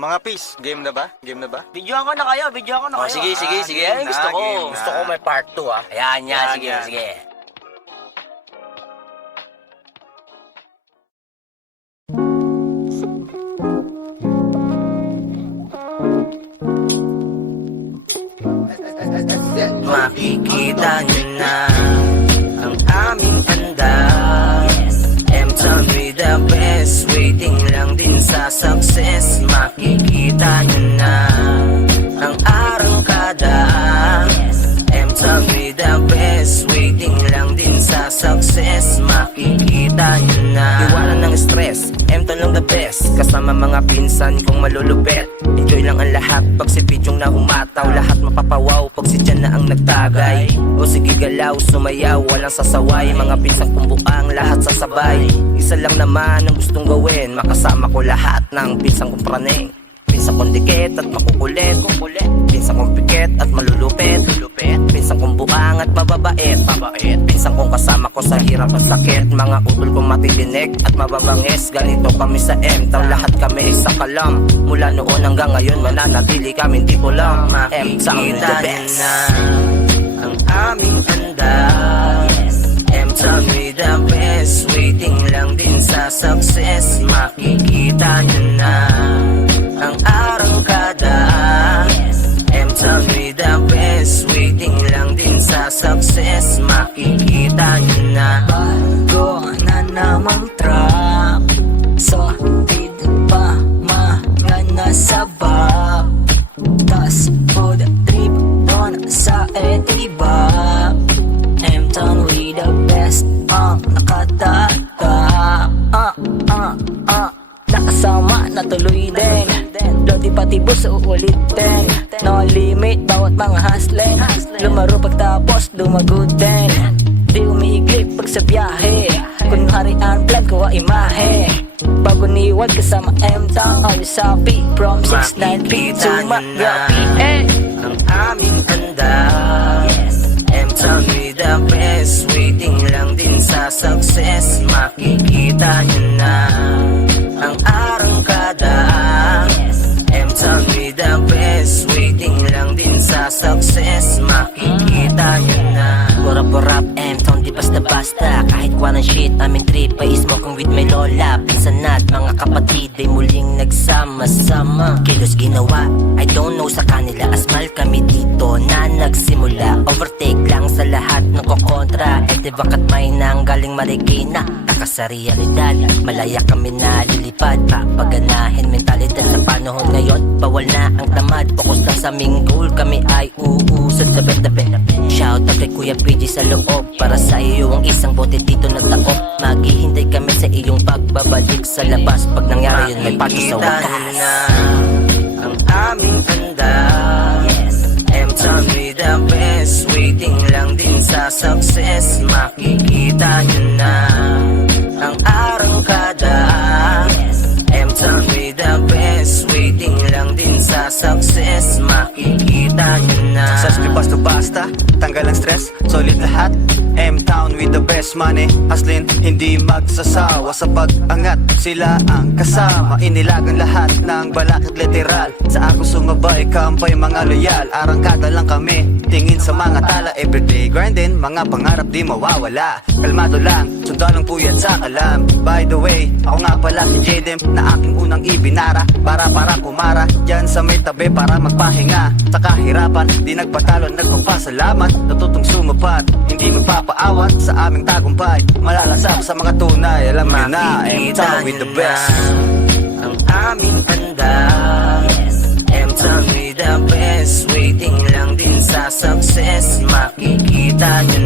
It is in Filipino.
mga peace, game na ba? Game na ba? Videoan ko na kayo, videoan ko na kayo. Sige. game Ay, gusto na, ko. game na. Gusto ko may part 2 ah. Ayan, Yan, sige, yan. sige. Makikita niyo na ang aming handa. M-Town with the best, waiting lang din sa success. Makikita niyo na ang arangkada. M-Town with the best, waiting lang din sa success. Makikita niyo na iwanan ng stress, M-Town lang the best. Kasama mga pinsan kong malulupet. Enjoy lang ang lahat pag si Pidyong na humataw. Lahat mapapawaw pag si Jan na ang nagtagay. O sige galaw, sumayaw, walang sasaway. Mga pinsang kumbuang, lahat sasabay. Isa lang naman ang gustong gawin, makasama ko lahat ng pinsang kong praneng. Pinsang kong dikit at makukulit, pinsang kong pikit at malulupit, pinsang kong buang at mababait, pinsang kong kasama ko sa hirap at sakit. Mga utol kong matitinig at mababangis. Ganito kami sa M-Town, lahat kami isa kalam. Mula noon hanggang ngayon, mananatili kami di ko lang. M-Town the best na ang aming handa. M-Town with the best, waiting lang din sa success. Makikita niyo na ang arangkada. M-Town with the best, waiting lang din sa success. Makikita niyo na bago na namang trap. So, tid pa mga nasa bab. Tas, food trip doon sa etibab. M-Town with the best, nakatatak. Nakasama na tuloy din. Lodi pati boss uulitin. No limit bawat mga hustling. Lumaro pagtapos lumagod din. Di umiiglip pag sa biyahe. Kunwari ang plan ko ang imahe. Bago niwag kasama M-Town, always happy. From 6-9 to Magapi. Ang aming handa. M-Town with the best, waiting lang din sa success. Makikita niyo na ang arangkada. M-Town with the best, waiting lang din sa success. Makikita niyo na Borap, M-Town di basta-basta. Kahit wanang shit, aming trip ay smoking with my lola. Pinsan at mga kapatid ay muling nagsama-sama. Kilos ginawa, I don't know sa kanila. Asmal kami dito na nagsimula. Overtake lang sa lahat ng kokontra. Etivakat may nang galing Marikina. Taka sa realidad, malaya kami na lilipad. Papaganahin mentalidad sa panahon ngayon. Bawal na ang tamad, focus lang sa aming goal. Kami ay uusad sa bet-bet. Shout out kay Kuya PG sa loob. Para sa iyo ang isang bote dito nagtaop. Maghihintay kami sa iyong pagbabalik sa labas. Pag nangyari yun may pato sa wakas na ang aming handa. M-Town with the best, waiting lang din sa success. Makikita niyo na ang arangkada. M-Town with the best, waiting lang din sa success. Makikita niyo na Success di basta-basta, tanggal ang stress, solid lahat. M-Town with the best money, hustlin, hindi magsasawa. Sa pag-angat, sila ang kasama. Inilagang lahat ng balakid literal. Sa ako sumabay, kampay mga loyal. Arangkada lang kami, tingin sa mga tala. Everyday grinding, mga pangarap di mawawala. Kalmado lang, sundan ang puyat sa kalam. By the way, ako nga pala si Jaden, na aking unang ibinara. Para kumara, dyan sa may tabi para magpahinga. Sa kahirapan, di nagpatalo, nagpapasalamat. Natutong sumapat, hindi magpapaawat sa aming tagumpay. Malalasap sa mga tunay, alam mo na, M-Town with the best. Ang aming handa. M-Town with the best, waiting lang din sa success. Makikita niyo